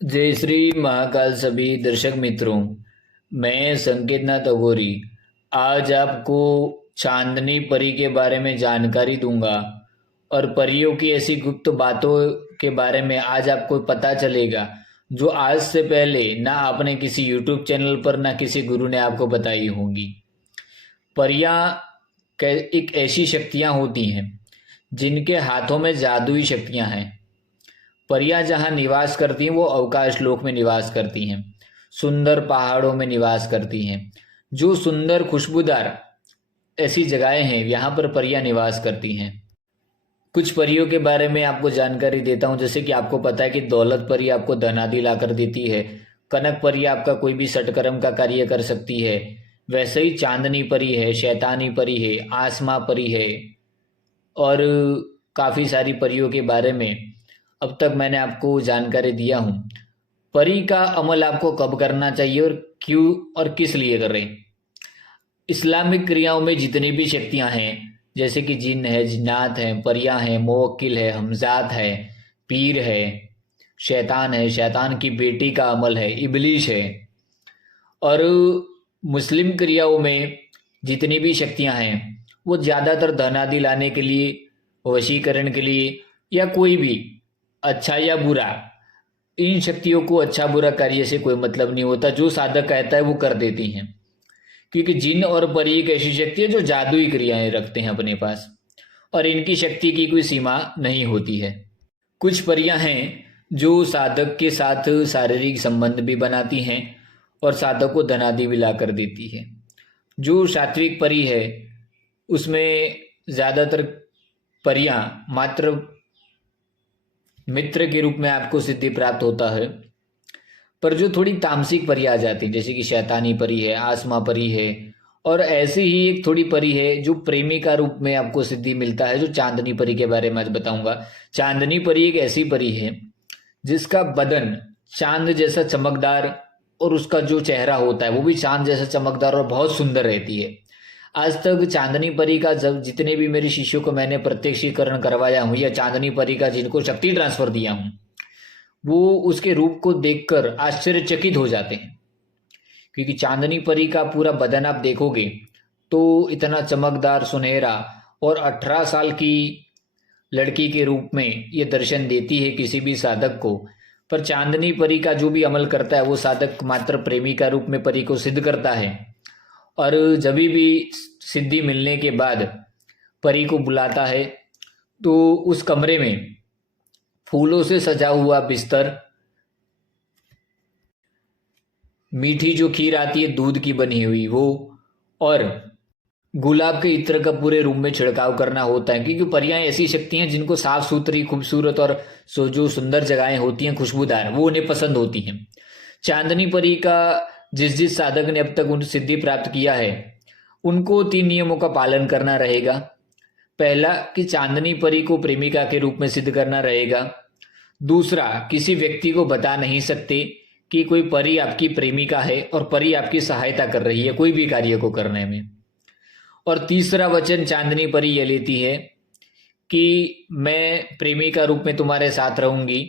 जय श्री महाकाल सभी दर्शक मित्रों। मैं संकेत नाथ अघोरी आज आपको चांदनी परी के बारे में जानकारी दूंगा और परियों की ऐसी गुप्त बातों के बारे में आज आपको पता चलेगा जो आज से पहले ना आपने किसी यूट्यूब चैनल पर ना किसी गुरु ने आपको बताई होंगी। परियां एक ऐसी शक्तियां होती हैं जिनके हाथों में जादुई शक्तियां हैं। परियां जहाँ निवास करती हैं वो अवकाश लोक में निवास करती हैं, सुंदर पहाड़ों में निवास करती हैं। जो सुंदर खुशबूदार ऐसी जगहें हैं यहाँ पर परियां निवास करती हैं। कुछ परियों के बारे में आपको जानकारी देता हूँ। जैसे कि आपको पता है कि दौलत परी आपको धन आदि ला कर देती है। कनक परी आपका कोई भी सटकर्म का कार्य कर सकती है। वैसे ही चांदनी परी है, शैतानी परी है, आसमां परी है और काफ़ी सारी परियों के बारे में अब तक मैंने आपको जानकारी दिया हूँ। परी का अमल आपको कब करना चाहिए और क्यों और किस लिए करें। इस्लामिक क्रियाओं में जितनी भी शक्तियां हैं, जैसे कि जिन है, जिन्नात हैं, परियां हैं, मुवक्किल है, हमजात है, पीर है, शैतान है, शैतान की बेटी का अमल है, इबलीस है, और मुस्लिम क्रियाओं में जितनी भी शक्तियां हैं वो ज़्यादातर धन आदि लाने के लिए, वशीकरण के लिए, या कोई भी अच्छा या बुरा, इन शक्तियों को अच्छा बुरा कार्य से कोई मतलब नहीं होता। जो साधक कहता है वो कर देती हैं, क्योंकि जिन और परी एक ऐसी शक्ति है जो जादुई क्रियाएं रखते हैं अपने पास और इनकी शक्ति की कोई सीमा नहीं होती है। कुछ परियां हैं जो साधक के साथ शारीरिक संबंध भी बनाती हैं और साधक को धनादि भी ला कर देती है। जो सात्विक परी है उसमें ज़्यादातर परियां मात्र मित्र के रूप में आपको सिद्धि प्राप्त होता है। पर जो थोड़ी तामसिक परी आ जाती है, जैसे कि शैतानी परी है, आसमा परी है, और ऐसी ही एक थोड़ी परी है जो प्रेमी का रूप में आपको सिद्धि मिलता है, जो चांदनी परी के बारे में आज बताऊंगा। चांदनी परी एक ऐसी परी है जिसका बदन चांद जैसा चमकदार और उसका जो चेहरा होता है वो भी चांद जैसा चमकदार और बहुत सुंदर रहती है। आज तक चांदनी परी का जब जितने भी मेरे शिष्यों को मैंने प्रत्यक्षीकरण करवाया हूँ या चांदनी परी का जिनको शक्ति ट्रांसफर दिया हूँ, वो उसके रूप को देखकर आश्चर्यचकित हो जाते हैं। क्योंकि चांदनी परी का पूरा बदन आप देखोगे तो इतना चमकदार, सुनहरा और 18 साल की लड़की के रूप में ये दर्शन देती है किसी भी साधक को। पर चांदनी परी का जो भी अमल करता है वो साधक मात्र प्रेमी का रूप में परी को सिद्ध करता है, और जब भी सिद्धि मिलने के बाद परी को बुलाता है तो उस कमरे में फूलों से सजा हुआ बिस्तर, मीठी जो खीर आती है दूध की बनी हुई वो, और गुलाब के इत्र का पूरे रूम में छिड़काव करना होता है। क्योंकि परियां ऐसी शक्ति हैं जिनको साफ सुथरी, खूबसूरत और जो सुंदर जगहें होती हैं खुशबूदार, वो उन्हें पसंद होती हैं। चांदनी परी का जिस जिस साधक ने अब तक उन सिद्धि प्राप्त किया है उनको 3 नियमों का पालन करना रहेगा। पहला कि चांदनी परी को प्रेमिका के रूप में सिद्ध करना रहेगा। दूसरा, किसी व्यक्ति को बता नहीं सकते कि कोई परी आपकी प्रेमिका है और परी आपकी सहायता कर रही है कोई भी कार्य को करने में। और तीसरा वचन चांदनी परी ये लेती है कि मैं प्रेमिका रूप में तुम्हारे साथ रहूंगी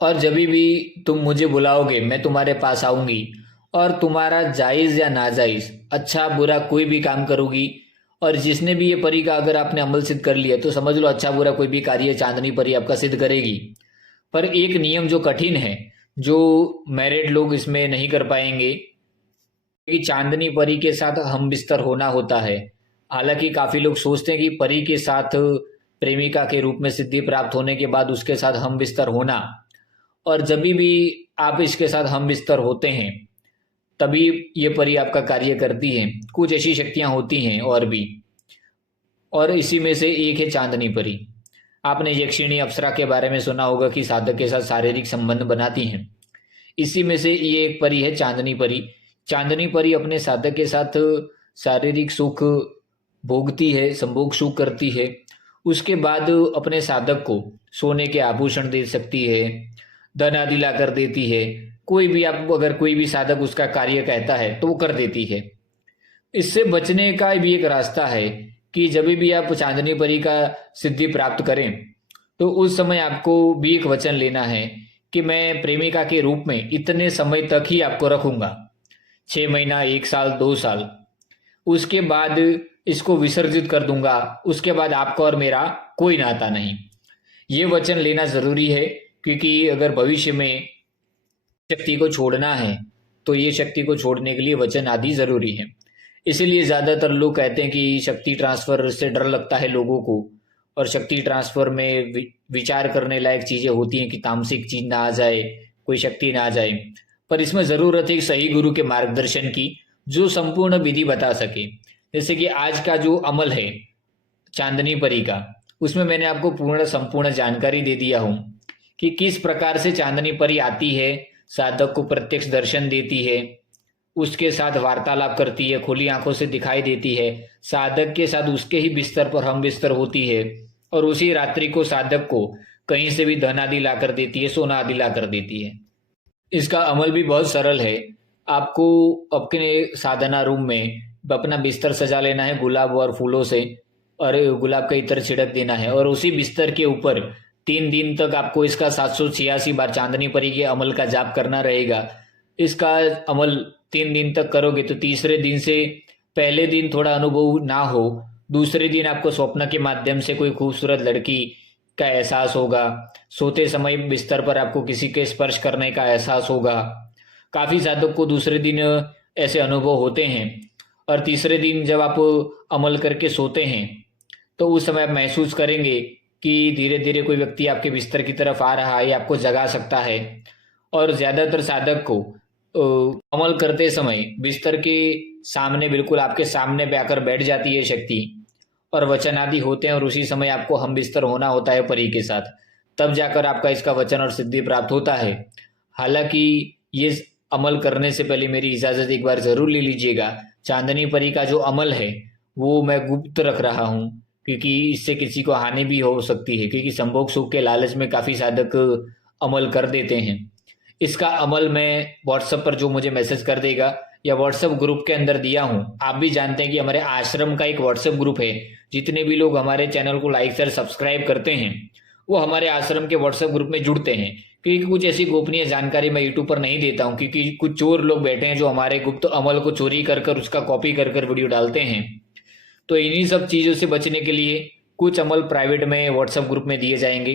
और जब भी तुम मुझे बुलाओगे मैं तुम्हारे पास आऊंगी और तुम्हारा जायज़ या नाजायज़, अच्छा बुरा कोई भी काम करूंगी। और जिसने भी ये परी का अगर आपने अमल सिद्ध कर लिया तो समझ लो अच्छा बुरा कोई भी कार्य चांदनी परी आपका सिद्ध करेगी। पर एक नियम जो कठिन है, जो मैरिड लोग इसमें नहीं कर पाएंगे, कि चांदनी परी के साथ हम बिस्तर होना होता है। हालांकि काफ़ी लोग सोचते हैं कि परी के साथ प्रेमिका के रूप में सिद्धि प्राप्त होने के बाद उसके साथ हम बिस्तर होना, और जब भी आप इसके साथ हम बिस्तर होते हैं तभी ये परी आपका कार्य करती है। कुछ ऐसी शक्तियां होती हैं और भी, और इसी में से एक है चांदनी परी। आपने यक्षिणी अप्सरा के बारे में सुना होगा कि साधक के साथ शारीरिक संबंध बनाती हैं। इसी में से ये एक परी है चांदनी परी। चांदनी परी अपने साधक के साथ शारीरिक सुख भोगती है, संभोग सुख करती है। उसके बाद अपने साधक को सोने के आभूषण दे सकती है, धन आदि ला कर देती है। कोई भी आप अगर कोई भी साधक उसका कार्य कहता है तो वो कर देती है। इससे बचने का भी एक रास्ता है कि जब भी आप चांदनी परी का सिद्धि प्राप्त करें तो उस समय आपको भी एक वचन लेना है कि मैं प्रेमिका के रूप में इतने समय तक ही आपको रखूंगा, 6 महीना, 1 साल, 2 साल, उसके बाद इसको विसर्जित कर दूंगा, उसके बाद आपका और मेरा कोई नाता नहीं। ये वचन लेना जरूरी है, क्योंकि अगर भविष्य में शक्ति को छोड़ना है तो ये शक्ति को छोड़ने के लिए वचन आदि जरूरी है। इसीलिए ज्यादातर लोग कहते हैं कि शक्ति ट्रांसफर से डर लगता है लोगों को, और शक्ति ट्रांसफर में विचार करने लायक चीजें होती हैं कि तामसिक चीज ना आ जाए, कोई शक्ति ना आ जाए। पर इसमें जरूरत है एक सही गुरु के मार्गदर्शन की, जो संपूर्ण विधि बता सके। जैसे कि आज का जो अमल है चांदनी परी का, उसमें मैंने आपको पूर्ण संपूर्ण जानकारी दे दिया हूं कि किस प्रकार से चांदनी परी आती है, साधक को प्रत्यक्ष दर्शन देती है, उसके साथ वार्तालाप करती है, खुली आंखों से दिखाई देती है, साधक के साथ उसके ही बिस्तर पर हम बिस्तर होती है, और उसी रात्रि को साधक को कहीं से भी धन आदि ला कर देती है, सोना आदि ला कर देती है। इसका अमल भी बहुत सरल है। आपको अपने साधना रूम में अपना बिस्तर सजा लेना है गुलाब और फूलों से, और गुलाब का इत्र छिड़क देना है, और उसी बिस्तर के ऊपर 3 दिन तक आपको इसका 786 बार चांदनी परी के अमल का जाप करना रहेगा। इसका अमल 3 दिन तक करोगे तो तीसरे दिन से, पहले दिन थोड़ा अनुभव ना हो, दूसरे दिन आपको स्वप्न के माध्यम से कोई खूबसूरत लड़की का एहसास होगा, सोते समय बिस्तर पर आपको किसी के स्पर्श करने का एहसास होगा। काफी साधक को दूसरे दिन ऐसे अनुभव होते हैं, और तीसरे दिन जब आप अमल करके सोते हैं तो उस समय आप महसूस करेंगे कि धीरे धीरे कोई व्यक्ति आपके बिस्तर की तरफ आ रहा है, आपको जगा सकता है। और ज्यादातर साधक को अमल करते समय बिस्तर के सामने, बिल्कुल आपके सामने पे आकर बैठ जाती है शक्ति, और वचन आदि होते हैं, और उसी समय आपको हम बिस्तर होना होता है परी के साथ, तब जाकर आपका इसका वचन और सिद्धि प्राप्त होता है। हालांकि ये अमल करने से पहले मेरी इजाजत एक बार जरूर ले लीजिएगा। चांदनी परी का जो अमल है वो मैं गुप्त रख रहा हूँ, क्योंकि इससे किसी को हानि भी हो सकती है, क्योंकि संभोग सुख के लालच में काफी साधक अमल कर देते हैं। इसका अमल मैं व्हाट्सएप पर जो मुझे मैसेज कर देगा, या व्हाट्सएप ग्रुप के अंदर दिया हूँ। आप भी जानते हैं कि हमारे आश्रम का एक व्हाट्सएप ग्रुप है, जितने भी लोग हमारे चैनल को लाइक शेयर सब्सक्राइब करते हैं वो हमारे आश्रम के व्हाट्सएप ग्रुप में जुड़ते हैं। क्योंकि कुछ ऐसी गोपनीय जानकारी मैं यूट्यूब पर नहीं देता हूँ, क्योंकि कुछ चोर लोग बैठे हैं जो हमारे गुप्त अमल को चोरी कर कर उसका कॉपी कर कर वीडियो डालते हैं। तो इन्हीं सब चीजों से बचने के लिए कुछ अमल प्राइवेट में व्हाट्सएप ग्रुप में दिए जाएंगे।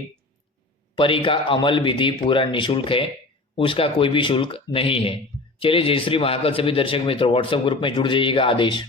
परी का अमल विधि पूरा निःशुल्क है, उसका कोई भी शुल्क नहीं है। चलिए, जय श्री महाकाल। सभी दर्शक मित्रों व्हाट्सएप ग्रुप में जुड़ जाइएगा। आदेश।